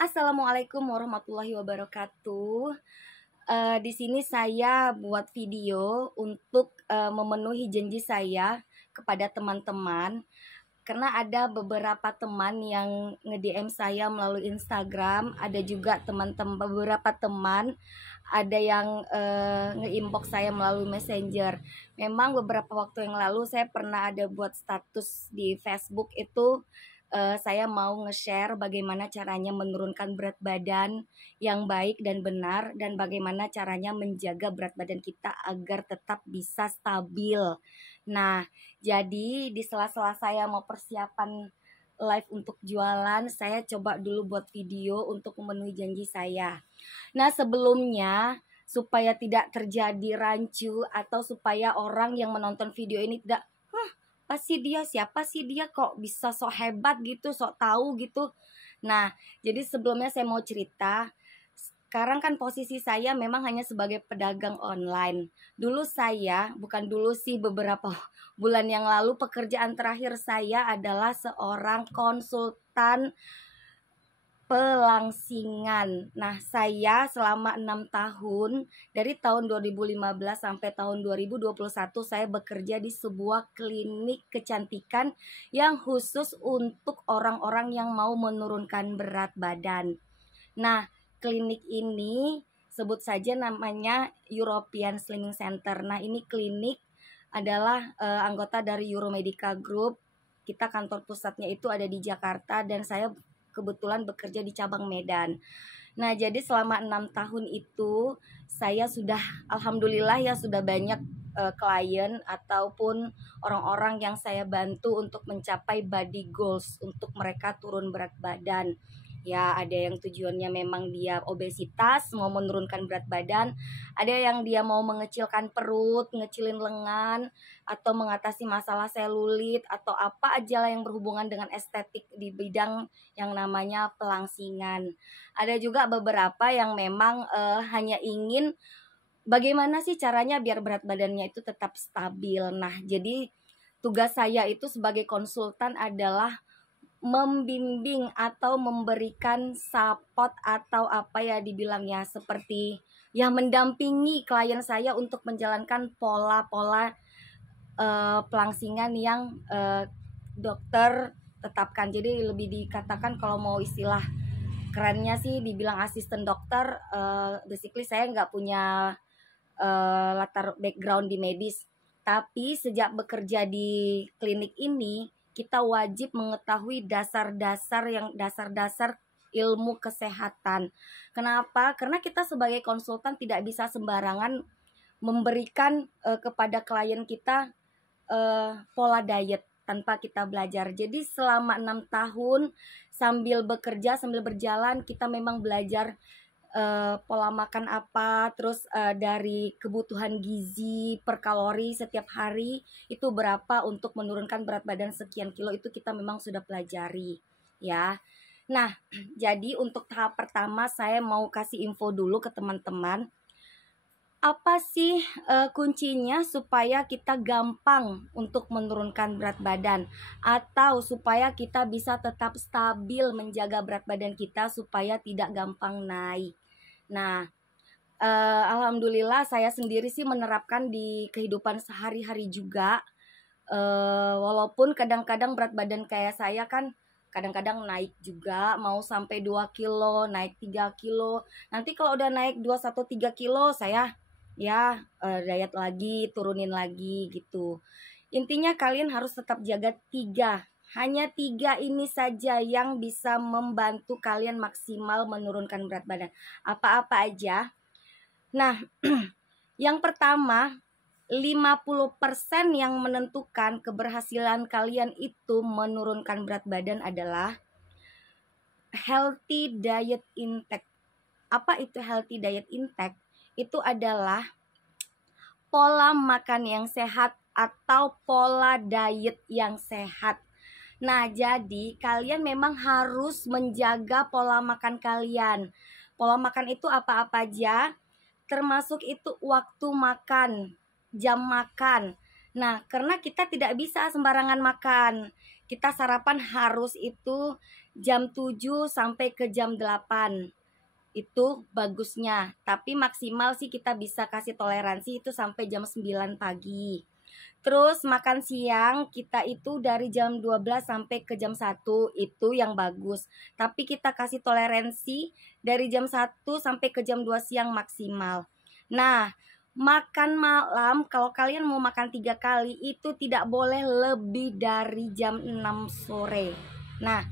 Assalamualaikum warahmatullahi wabarakatuh. Di sini saya buat video untuk memenuhi janji saya kepada teman-teman. Karena ada beberapa teman yang nge-DM saya melalui Instagram, ada juga beberapa teman ada yang nge-inbox saya melalui Messenger. Memang beberapa waktu yang lalu saya pernah ada buat status di Facebook itu, saya mau nge-share bagaimana caranya menurunkan berat badan yang baik dan benar, dan bagaimana caranya menjaga berat badan kita agar tetap bisa stabil. Nah, jadi di sela-sela saya mau persiapan live untuk jualan, saya coba dulu buat video untuk memenuhi janji saya. Nah, sebelumnya supaya tidak terjadi rancu atau supaya orang yang menonton video ini tidak, siapa sih dia kok bisa sok hebat gitu, sok tahu gitu. Nah, jadi sebelumnya saya mau cerita. Sekarang kan posisi saya memang hanya sebagai pedagang online. Dulu saya, bukan dulu sih, beberapa bulan yang lalu pekerjaan terakhir saya adalah seorang konsultan pelangsingan. Nah, saya selama 6 tahun, dari tahun 2015 sampai tahun 2021, saya bekerja di sebuah klinik kecantikan yang khusus untuk orang-orang yang mau menurunkan berat badan. Nah, klinik ini sebut saja namanya European Slimming Center. Nah, ini klinik adalah anggota dari Euromedica Group. Kita kantor pusatnya itu ada di Jakarta dan saya kebetulan bekerja di cabang Medan. Nah, jadi selama 6 tahun itu saya sudah, alhamdulillah ya, sudah banyak klien ataupun orang-orang yang saya bantu untuk mencapai body goals, untuk mereka turun berat badan. Ya, ada yang tujuannya memang dia obesitas, mau menurunkan berat badan, ada yang dia mau mengecilkan perut, ngecilin lengan, atau mengatasi masalah selulit, atau apa aja lah yang berhubungan dengan estetik di bidang yang namanya pelangsingan. Ada juga beberapa yang memang hanya ingin bagaimana sih caranya biar berat badannya itu tetap stabil. Nah, jadi tugas saya itu sebagai konsultan adalah membimbing atau memberikan support atau apa ya dibilangnya, seperti ya mendampingi klien saya untuk menjalankan pola-pola pelangsingan yang dokter tetapkan. Jadi lebih dikatakan, kalau mau istilah kerennya sih dibilang asisten dokter. Basically saya nggak punya latar background di medis, tapi sejak bekerja di klinik ini kita wajib mengetahui dasar-dasar ilmu kesehatan. Kenapa? Karena kita sebagai konsultan tidak bisa sembarangan memberikan kepada klien kita pola diet tanpa kita belajar. Jadi selama 6 tahun sambil bekerja, sambil berjalan, kita memang belajar pola makan apa, terus dari kebutuhan gizi per kalori setiap hari itu berapa untuk menurunkan berat badan sekian kilo, itu kita memang sudah pelajari ya. Nah, jadi untuk tahap pertama saya mau kasih info dulu ke teman-teman. Apa sih kuncinya supaya kita gampang untuk menurunkan berat badan, atau supaya kita bisa tetap stabil menjaga berat badan kita supaya tidak gampang naik? Nah, alhamdulillah saya sendiri sih menerapkan di kehidupan sehari-hari juga. Walaupun kadang-kadang berat badan kayak saya kan kadang-kadang naik juga, mau sampai 2 kilo, naik 3 kilo. Nanti kalau udah naik 2 1 3 kilo, saya ya diet lagi, turunin lagi gitu. Intinya kalian harus tetap jaga hanya tiga ini saja yang bisa membantu kalian maksimal menurunkan berat badan. Apa-apa aja? Nah, yang pertama, 50% yang menentukan keberhasilan kalian itu menurunkan berat badan adalah healthy diet intake. Apa itu healthy diet intake? Itu adalah pola makan yang sehat atau pola diet yang sehat. Nah, jadi kalian memang harus menjaga pola makan kalian. Pola makan itu apa-apa aja, termasuk itu waktu makan, jam makan. Nah, karena kita tidak bisa sembarangan makan. Kita sarapan harus itu jam 7 sampai ke jam 8. Itu bagusnya. Tapi maksimal sih kita bisa kasih toleransi itu sampai jam 9 pagi. Terus makan siang kita itu dari jam 12 sampai ke jam 1 itu yang bagus. Tapi kita kasih toleransi dari jam 1 sampai ke jam 2 siang maksimal. Nah, makan malam kalau kalian mau makan 3 kali itu tidak boleh lebih dari jam 6 sore. Nah,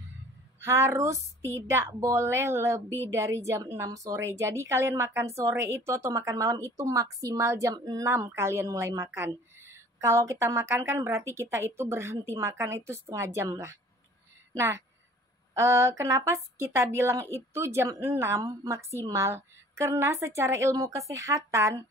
harus tidak boleh lebih dari jam 6 sore. Jadi kalian makan sore itu atau makan malam itu maksimal jam 6 kalian mulai makan. Kalau kita makan kan berarti kita itu berhenti makan itu setengah jam lah. Nah, kenapa kita bilang itu jam 6 maksimal? Karena secara ilmu kesehatan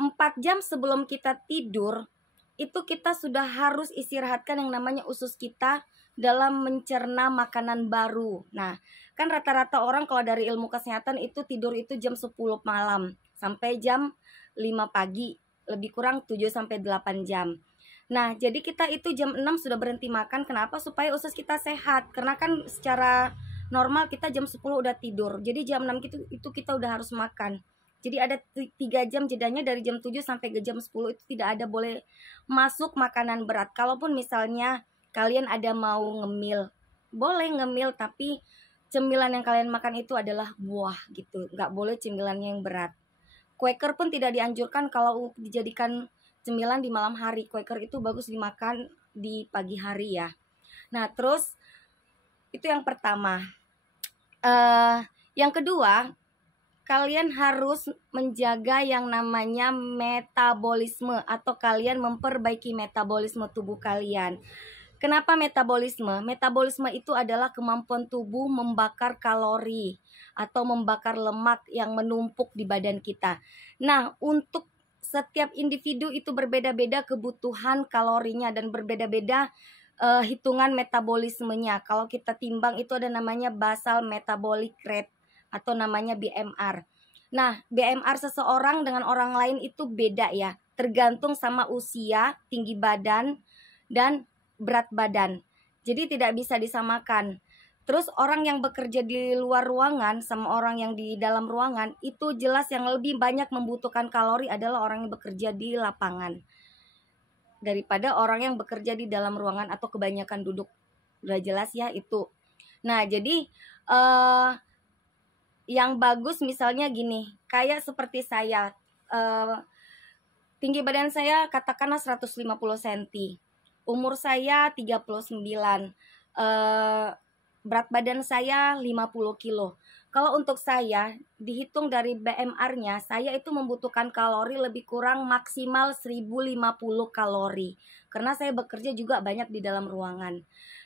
4 jam sebelum kita tidur itu kita sudah harus istirahatkan yang namanya usus kita dalam mencerna makanan baru. Nah, kan rata-rata orang kalau dari ilmu kesehatan itu tidur itu jam 10 malam sampai jam 5 pagi, lebih kurang 7 sampai 8 jam. Nah, jadi kita itu jam 6 sudah berhenti makan. Kenapa? Supaya usus kita sehat. Karena kan secara normal kita jam 10 udah tidur. Jadi jam 6 itu kita udah harus makan. Jadi ada 3 jam jedanya dari jam 7 sampai ke jam 10 itu tidak ada boleh masuk makanan berat. Kalaupun misalnya kalian ada mau ngemil, boleh ngemil tapi cemilan yang kalian makan itu adalah buah gitu. Nggak boleh cemilannya yang berat. Quaker pun tidak dianjurkan kalau dijadikan cemilan di malam hari. Quaker itu bagus dimakan di pagi hari ya. Nah, terus itu yang pertama. Yang kedua, kalian harus menjaga yang namanya metabolisme atau kalian memperbaiki metabolisme tubuh kalian. Kenapa metabolisme? Metabolisme itu adalah kemampuan tubuh membakar kalori atau membakar lemak yang menumpuk di badan kita. Nah, untuk setiap individu itu berbeda-beda kebutuhan kalorinya dan berbeda-beda hitungan metabolismenya. Kalau kita timbang itu ada namanya basal metabolic rate atau namanya BMR. Nah, BMR seseorang dengan orang lain itu beda ya, tergantung sama usia, tinggi badan, dan berat badan. Jadi tidak bisa disamakan. Terus orang yang bekerja di luar ruangan sama orang yang di dalam ruangan itu jelas yang lebih banyak membutuhkan kalori adalah orang yang bekerja di lapangan daripada orang yang bekerja di dalam ruangan atau kebanyakan duduk. Udah jelas ya itu. Nah, jadi yang bagus misalnya gini, kayak seperti saya, tinggi badan saya katakanlah 150 cm, umur saya 39, berat badan saya 50 kilo. Kalau untuk saya, dihitung dari BMR-nya, saya itu membutuhkan kalori lebih kurang maksimal 1050 kalori. Karena saya bekerja juga banyak di dalam ruangan.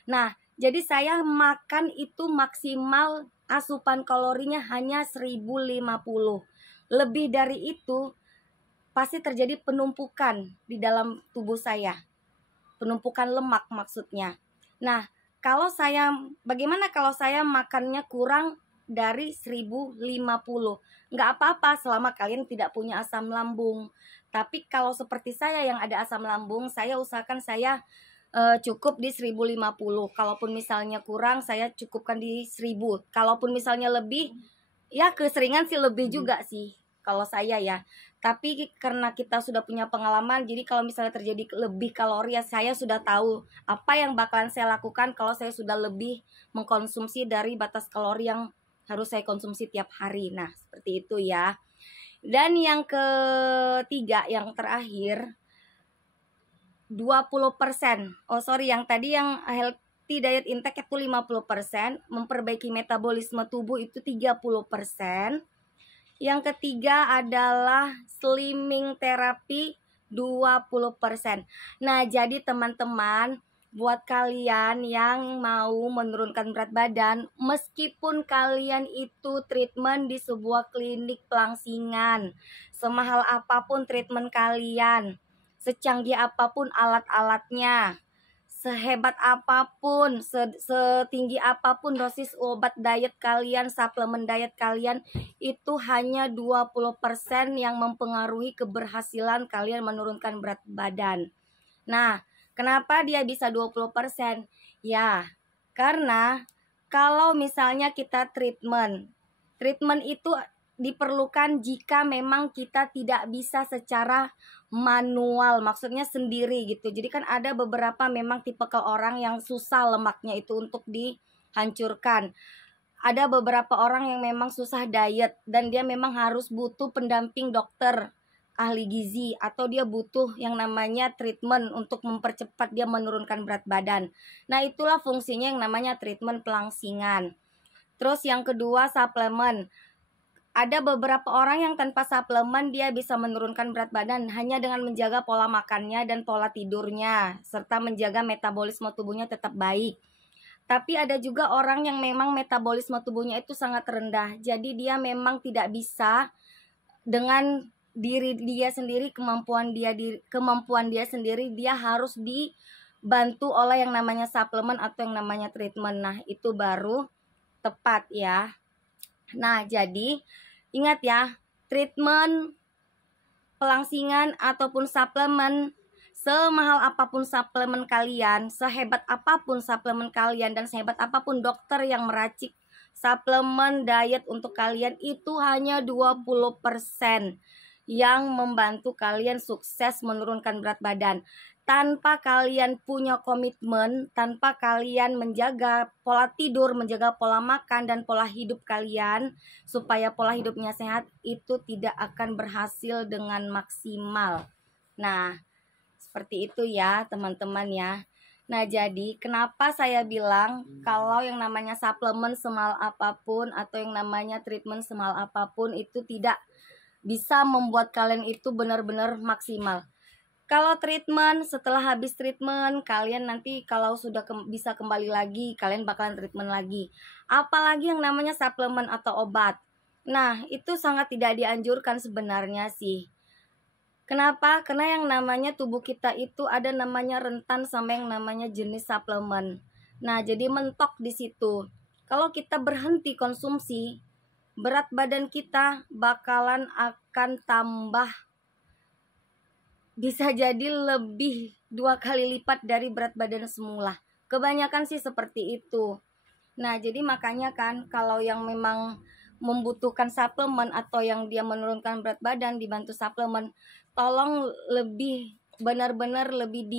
Nah, jadi saya makan itu maksimal asupan kalorinya hanya 1050. Lebih dari itu pasti terjadi penumpukan di dalam tubuh saya. Penumpukan lemak maksudnya. Nah, bagaimana kalau saya makannya kurang dari 1050? Nggak apa-apa selama kalian tidak punya asam lambung. Tapi kalau seperti saya yang ada asam lambung, saya usahakan saya cukup di 1050. Kalaupun misalnya kurang, saya cukupkan di 1000. Kalaupun misalnya lebih, ya keseringan sih lebih juga sih kalau saya ya. Tapi karena kita sudah punya pengalaman, jadi kalau misalnya terjadi lebih kalori ya saya sudah tahu apa yang bakalan saya lakukan kalau saya sudah lebih mengkonsumsi dari batas kalori yang harus saya konsumsi tiap hari. Nah, seperti itu ya. Dan yang ketiga, yang terakhir, 20%. Yang tadi yang healthy diet intake itu 50%, memperbaiki metabolisme tubuh itu 30%. Yang ketiga adalah slimming terapi 20%. Nah, jadi teman-teman, buat kalian yang mau menurunkan berat badan, meskipun kalian itu treatment di sebuah klinik pelangsingan, semahal apapun treatment kalian, secanggih apapun alat-alatnya, sehebat apapun, setinggi apapun dosis obat diet kalian, suplemen diet kalian, itu hanya 20% yang mempengaruhi keberhasilan kalian menurunkan berat badan. Nah, kenapa dia bisa 20%? Ya, karena kalau misalnya kita treatment itu diperlukan jika memang kita tidak bisa secara manual, maksudnya sendiri gitu. Jadi kan ada beberapa memang tipe ke orang yang susah lemaknya itu untuk dihancurkan. Ada beberapa orang yang memang susah diet dan dia memang harus butuh pendamping dokter ahli gizi, atau dia butuh yang namanya treatment untuk mempercepat dia menurunkan berat badan. Nah, itulah fungsinya yang namanya treatment pelangsingan. Terus yang kedua, suplemen. Ada beberapa orang yang tanpa suplemen dia bisa menurunkan berat badan hanya dengan menjaga pola makannya dan pola tidurnya, serta menjaga metabolisme tubuhnya tetap baik. Tapi ada juga orang yang memang metabolisme tubuhnya itu sangat rendah. Jadi dia memang tidak bisa dengan diri dia sendiri, kemampuan dia sendiri, dia harus dibantu oleh yang namanya suplemen atau yang namanya treatment. Nah, itu baru tepat ya. Nah, jadi ingat ya, treatment, pelangsingan ataupun suplemen, semahal apapun suplemen kalian, sehebat apapun suplemen kalian, dan sehebat apapun dokter yang meracik suplemen diet untuk kalian, itu hanya 20% yang membantu kalian sukses menurunkan berat badan. Tanpa kalian punya komitmen, tanpa kalian menjaga pola tidur, menjaga pola makan dan pola hidup kalian supaya pola hidupnya sehat, itu tidak akan berhasil dengan maksimal. Nah, seperti itu ya teman-teman ya. Nah, jadi kenapa saya bilang kalau yang namanya suplemen semal apapun atau yang namanya treatment semal apapun itu tidak bisa membuat kalian itu benar-benar maksimal. Kalau treatment, setelah habis treatment, kalian nanti kalau sudah bisa kembali lagi, kalian bakalan treatment lagi. Apalagi yang namanya suplemen atau obat. Nah, itu sangat tidak dianjurkan sebenarnya sih. Kenapa? Karena yang namanya tubuh kita itu ada namanya rentan sama yang namanya jenis suplemen. Nah, jadi mentok di situ. Kalau kita berhenti konsumsi, berat badan kita bakalan akan tambah, bisa jadi lebih 2 kali lipat dari berat badan semula. Kebanyakan sih seperti itu. Nah, jadi makanya kan kalau yang memang membutuhkan suplemen atau yang dia menurunkan berat badan dibantu suplemen, tolong lebih benar-benar lebih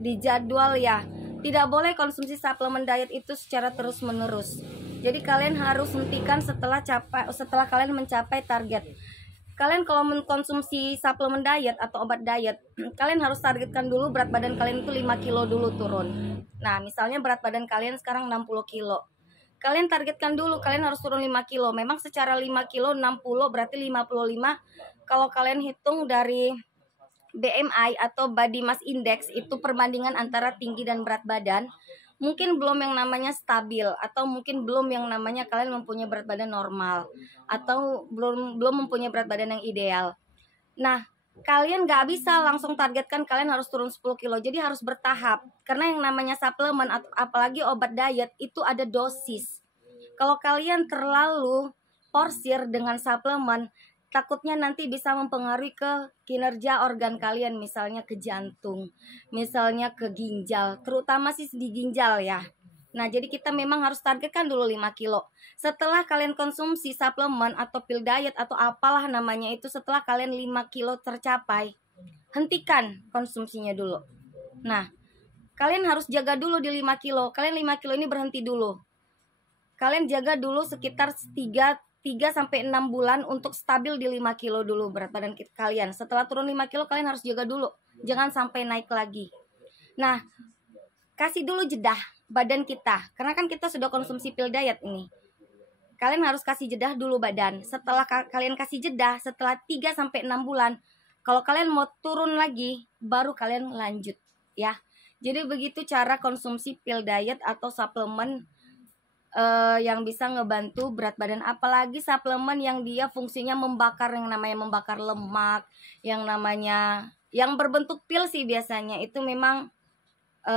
dijadwal ya. Tidak boleh konsumsi suplemen diet itu secara terus-menerus. Jadi kalian harus hentikan setelah kalian mencapai target. Kalian kalau mengkonsumsi suplemen diet atau obat diet, kalian harus targetkan dulu berat badan kalian itu 5 kilo dulu turun. Nah, misalnya berat badan kalian sekarang 60 kilo. Kalian targetkan dulu, kalian harus turun 5 kilo. Memang secara 5 kilo 60 berarti 55. Kalau kalian hitung dari BMI atau Body Mass Index, itu perbandingan antara tinggi dan berat badan, mungkin belum yang namanya stabil, atau mungkin belum yang namanya kalian mempunyai berat badan normal, atau belum mempunyai berat badan yang ideal. Nah, kalian gak bisa langsung targetkan kalian harus turun 10 kilo, jadi harus bertahap. Karena yang namanya suplemen atau apalagi obat diet itu ada dosis. Kalau kalian terlalu porsir dengan suplemen, takutnya nanti bisa mempengaruhi ke kinerja organ kalian, misalnya ke jantung, misalnya ke ginjal, terutama sih di ginjal ya. Nah, jadi kita memang harus targetkan dulu 5 kilo. Setelah kalian konsumsi suplemen atau pil diet atau apalah namanya itu, setelah kalian 5 kilo tercapai, hentikan konsumsinya dulu. Nah, kalian harus jaga dulu di 5 kilo. Kalian 5 kilo ini berhenti dulu. Kalian jaga dulu sekitar 3-6 bulan untuk stabil di 5 kilo dulu berat badan kalian. Setelah turun 5 kilo kalian harus jaga dulu, jangan sampai naik lagi. Nah, kasih dulu jeda badan kita, karena kan kita sudah konsumsi pil diet ini. Kalian harus kasih jeda dulu badan. Setelah kalian kasih jeda, setelah 3-6 bulan, kalau kalian mau turun lagi, baru kalian lanjut ya. Jadi begitu cara konsumsi pil diet atau suplemen yang bisa ngebantu berat badan. Apalagi suplemen yang dia fungsinya membakar, yang namanya membakar lemak, yang namanya yang berbentuk pil sih biasanya itu memang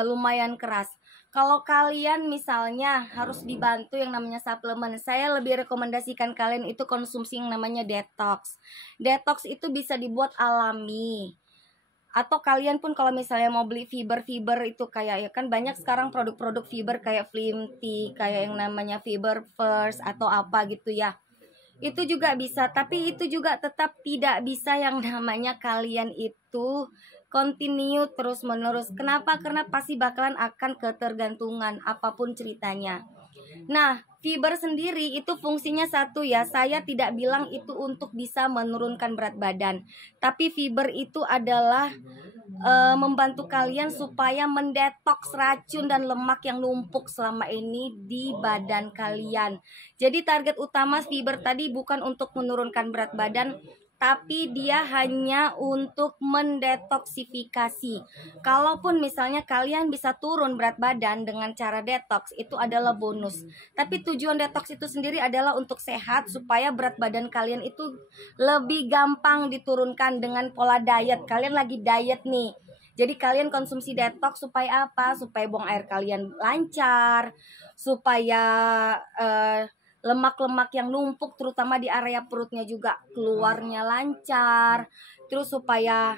lumayan keras. Kalau kalian misalnya harus dibantu yang namanya suplemen, saya lebih rekomendasikan kalian itu konsumsi yang namanya detox. Detox itu bisa dibuat alami. Atau kalian pun kalau misalnya mau beli fiber itu kayak ya kan banyak sekarang produk-produk fiber kayak Flimty, kayak yang namanya Fiber First atau apa gitu ya. Itu juga bisa, tapi itu juga tetap tidak bisa yang namanya kalian itu continue terus menerus. Kenapa? Karena pasti bakalan akan ketergantungan apapun ceritanya. Nah, fiber sendiri itu fungsinya satu ya. Saya tidak bilang itu untuk bisa menurunkan berat badan, tapi fiber itu adalah membantu kalian supaya mendetoks racun dan lemak yang numpuk selama ini di badan kalian. Jadi target utama fiber tadi bukan untuk menurunkan berat badan, tapi dia hanya untuk mendetoksifikasi. Kalaupun misalnya kalian bisa turun berat badan dengan cara detox, itu adalah bonus. Tapi tujuan detox itu sendiri adalah untuk sehat, supaya berat badan kalian itu lebih gampang diturunkan dengan pola diet. Kalian lagi diet nih, jadi kalian konsumsi detox supaya apa? Supaya buang air kalian lancar, supaya lemak-lemak yang numpuk terutama di area perutnya juga keluarnya lancar, terus supaya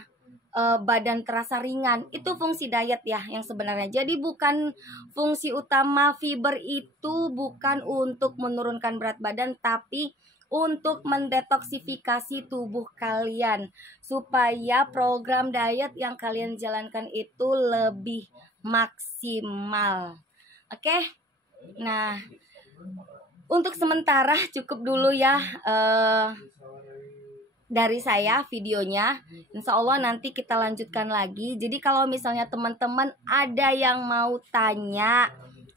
badan terasa ringan. Itu fungsi diet ya yang sebenarnya. Jadi bukan fungsi utama fiber itu bukan untuk menurunkan berat badan, tapi untuk mendetoksifikasi tubuh kalian supaya program diet yang kalian jalankan itu lebih maksimal. Oke? Nah, untuk sementara cukup dulu ya dari saya videonya. Insya Allah nanti kita lanjutkan lagi. Jadi kalau misalnya teman-teman ada yang mau tanya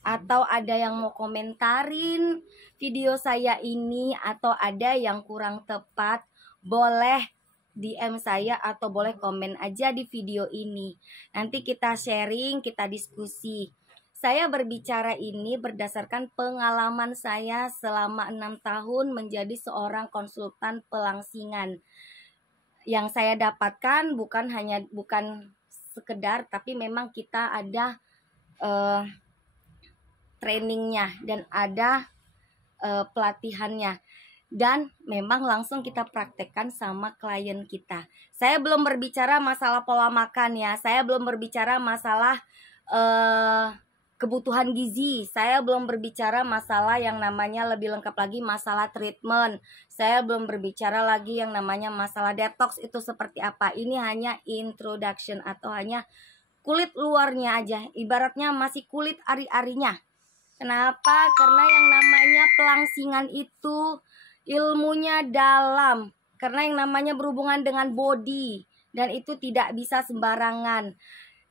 atau ada yang mau komentarin video saya ini, atau ada yang kurang tepat, boleh DM saya atau boleh komen aja di video ini. Nanti kita sharing, kita diskusi. Saya berbicara ini berdasarkan pengalaman saya selama 6 tahun menjadi seorang konsultan pelangsingan. Yang saya dapatkan bukan sekedar, tapi memang kita ada trainingnya dan ada pelatihannya. Dan memang langsung kita praktekkan sama klien kita. Saya belum berbicara masalah pola makan ya. Saya belum berbicara masalah kebutuhan gizi. Saya belum berbicara masalah yang namanya lebih lengkap lagi masalah treatment. Saya belum berbicara lagi yang namanya masalah detox itu seperti apa. Ini hanya introduction atau hanya kulit luarnya aja. Ibaratnya masih kulit ari-arinya. Kenapa? Karena yang namanya pelangsingan itu ilmunya dalam. Karena yang namanya berhubungan dengan body, dan itu tidak bisa sembarangan.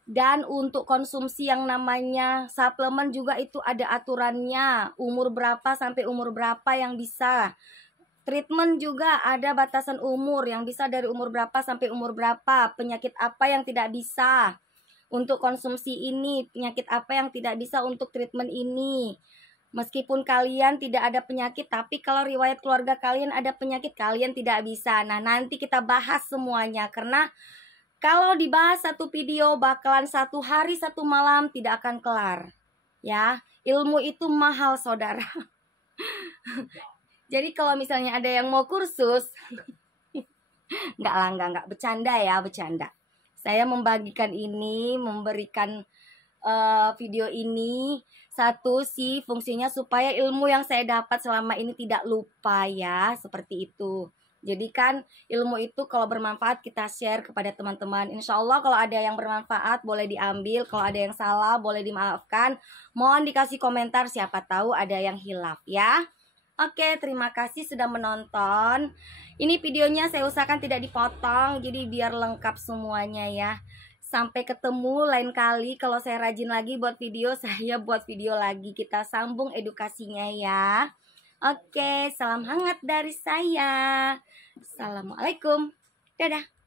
Dan untuk konsumsi yang namanya suplemen juga itu ada aturannya. Umur berapa sampai umur berapa yang bisa. Treatment juga ada batasan umur, yang bisa dari umur berapa sampai umur berapa. Penyakit apa yang tidak bisa untuk konsumsi ini, penyakit apa yang tidak bisa untuk treatment ini. Meskipun kalian tidak ada penyakit, tapi kalau riwayat keluarga kalian ada penyakit, kalian tidak bisa. Nah, nanti kita bahas semuanya. Karena kalau dibahas satu video bakalan 1 hari 1 malam tidak akan kelar. Ya, ilmu itu mahal, saudara. Jadi kalau misalnya ada yang mau kursus, enggak bercanda ya, bercanda. Saya membagikan ini, memberikan video ini, satu sih fungsinya supaya ilmu yang saya dapat selama ini tidak lupa ya, seperti itu. Jadi kan ilmu itu kalau bermanfaat kita share kepada teman-teman. Insya Allah kalau ada yang bermanfaat boleh diambil, kalau ada yang salah boleh dimaafkan. Mohon dikasih komentar, siapa tahu ada yang hilaf ya. Oke, terima kasih sudah menonton. Ini videonya saya usahakan tidak dipotong, jadi biar lengkap semuanya ya. Sampai ketemu lain kali. Kalau saya rajin lagi buat video, saya buat video lagi. Kita sambung edukasinya ya. Oke, salam hangat dari saya. Assalamualaikum. Dadah.